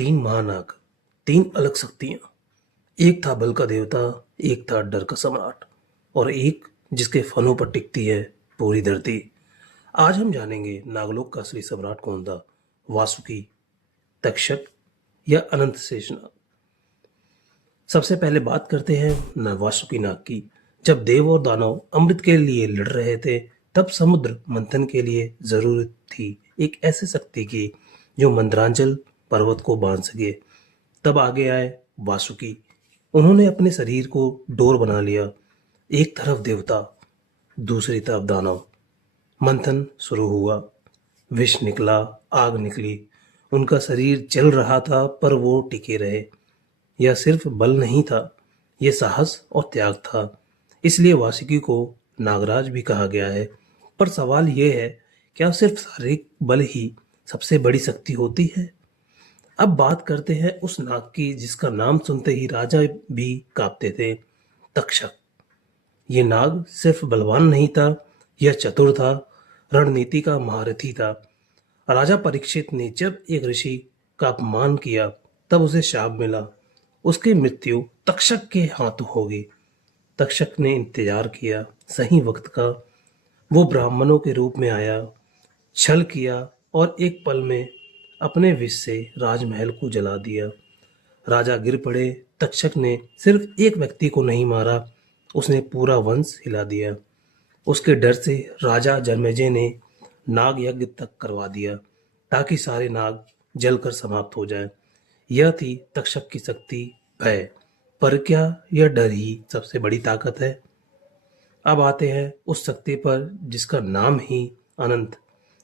तीन महानाग, तीन अलग शक्तियां। एक था बल का देवता, एक था डर का सम्राट और एक जिसके फनों पर टिकती है पूरी धरती। आज हम जानेंगे नागलोक का असली सम्राट कौन था, वासुकी, तक्षक या अनंत शेषनाग। सबसे पहले बात करते हैं वासुकी नाग की। जब देव और दानव अमृत के लिए लड़ रहे थे, तब समुद्र मंथन के लिए जरूरत थी एक ऐसी शक्ति की जो मंदरांचल पर्वत को बांध सके। तब आगे आए वासुकी। उन्होंने अपने शरीर को डोर बना लिया। एक तरफ देवता, दूसरी तरफ दानव। मंथन शुरू हुआ। विष निकला, आग निकली। उनका शरीर जल रहा था, पर वो टिके रहे। यह सिर्फ बल नहीं था, यह साहस और त्याग था। इसलिए वासुकी को नागराज भी कहा गया है। पर सवाल यह है, क्या सिर्फ शारीरिक बल ही सबसे बड़ी शक्ति होती है? अब बात करते हैं उस नाग की जिसका नाम सुनते ही राजा भी कांपते थे, तक्षक। ये नाग सिर्फ बलवान नहीं था, यह चतुर था, रणनीति का महारथी था। राजा परीक्षित ने जब एक ऋषि का अपमान किया, तब उसे शाप मिला। उसकी मृत्यु तक्षक के हाथों होगी। तक्षक ने इंतजार किया सही वक्त का। वो ब्राह्मणों के रूप में आया, छल किया और एक पल में अपने विष से राजमहल को जला दिया। राजा गिर पड़े। तक्षक ने सिर्फ एक व्यक्ति को नहीं मारा, उसने पूरा वंश हिला दिया। उसके डर से राजा जन्मेजय ने नाग यज्ञ तक करवा दिया, ताकि सारे नाग जलकर समाप्त हो जाएं। यह थी तक्षक की शक्ति, भय। पर क्या यह डर ही सबसे बड़ी ताकत है? अब आते हैं उस शक्ति पर जिसका नाम ही अनंत,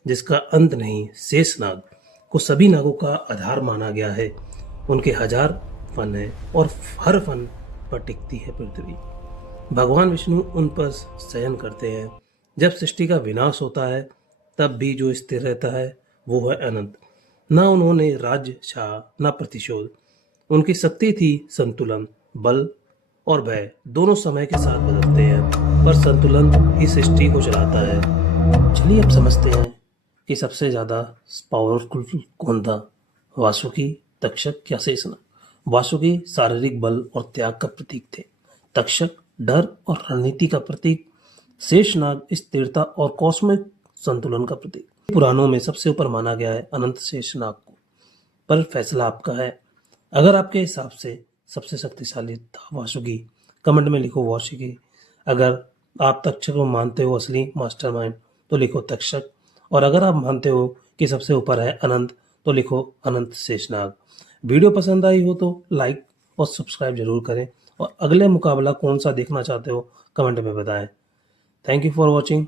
जिसका अंत नहीं। शेषनाग को सभी नागों का आधार माना गया है। उनके 1000 फन है और हर फन पर टिकती है पृथ्वी। भगवान विष्णु उन पर शयन करते हैं। जब सृष्टि का विनाश होता है, तब भी जो स्थिर रहता है वो है अनंत। न उन्होंने राज्य चाहा, न प्रतिशोध। उनकी शक्ति थी संतुलन। बल और भय दोनों समय के साथ बदलते हैं, पर संतुलन ही सृष्टि को चलाता है। चलिए अब समझते हैं कि सबसे ज्यादा पावरफुल कौन था, वासुकी, तक्षक या शेषनाग। वासुकी शारीरिक बल और त्याग का प्रतीक थे। तक्षक डर और रणनीति का प्रतीक। शेषनाग स्थिरता और कॉस्मिक संतुलन का प्रतीक। पुराणों में सबसे ऊपर माना गया है अनंत शेषनाग को, पर फैसला आपका है। अगर आपके हिसाब से सबसे शक्तिशाली था वासुकी, कमेंट में लिखो वासुकी। अगर आप तक्षक को मानते हो असली मास्टरमाइंड, तो लिखो तक्षक। और अगर आप मानते हो कि सबसे ऊपर है अनंत, तो लिखो अनंत शेषनाग। वीडियो पसंद आई हो तो लाइक और सब्सक्राइब जरूर करें, और अगले मुकाबला कौन सा देखना चाहते हो कमेंट में बताएं। Thank you for watching.